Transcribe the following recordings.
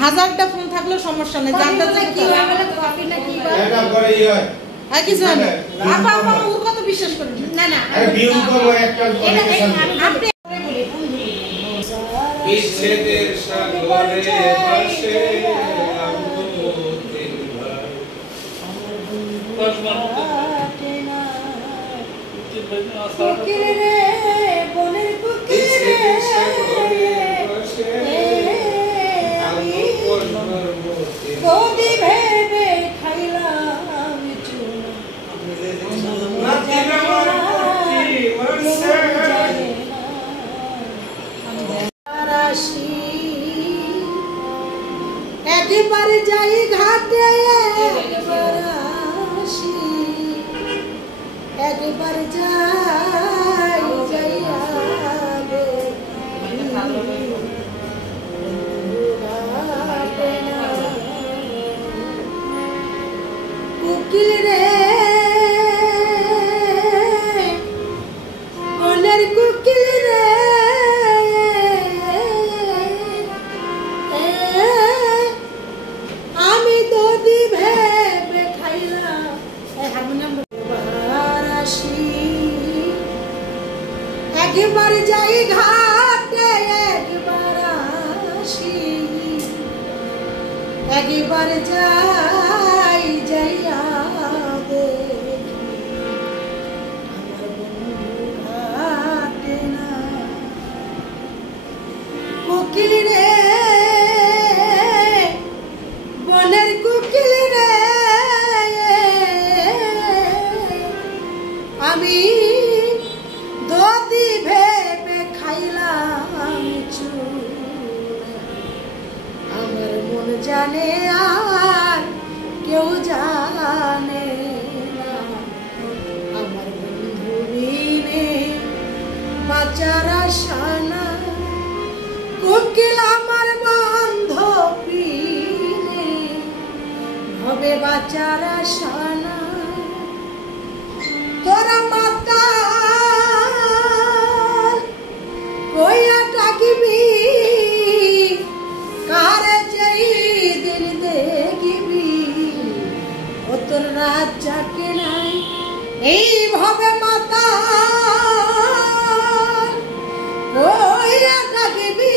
হাজারটা ফোন থাকলেও সমস্যা নেই জানতে কি হবে কপি না কি বা এটা পরে ই হয় আর কিছু না আপা আপা ওর কত বিশ্বাস করেন না না আরে ভিউ করব একটা আপনি বলে বিচ্ছেদের সাগরে ভাসে আমুতির ভাই কোকিল রে বনের কোকিল রে গদি ভেবে খাইলাম চুনা একবার যাই ঘাটে একবার আসি একবার যাই যাইয়া কোকিল রে বনের কোকিল রে আমি দদি ভেবে খাইলাম হারমোনিয়াম আসি একবার যাই ঘাটে একবার আসি একবার যাই যাইয়া দেখি আমার বন্ধু ঘাটে না কোকিল রে বনের কোকিল রে আমি দদি ভেবে খাইলাম আমার মন জানে আর কেউ জানে না আমার বন্ধু বিনে বাঁচার আশা না কোকিল আমার বান্ধবী হবে বাঁচার আশা না তোরা মাতা কইয়া ডাকিবি কারে যেই দিন দেখিবি ও তোর রাত যাকে নাই এইভাবে মাতা কইয়া ডাকিবি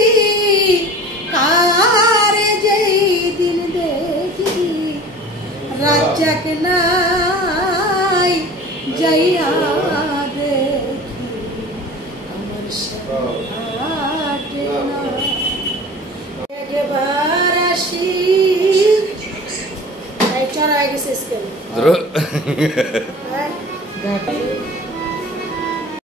কারে যেই দিন দেখিবি রাত যাকে নাই যাইয়া দেখি আমার সাথে না একবার আসি এই চড়াই গেছে স্কেল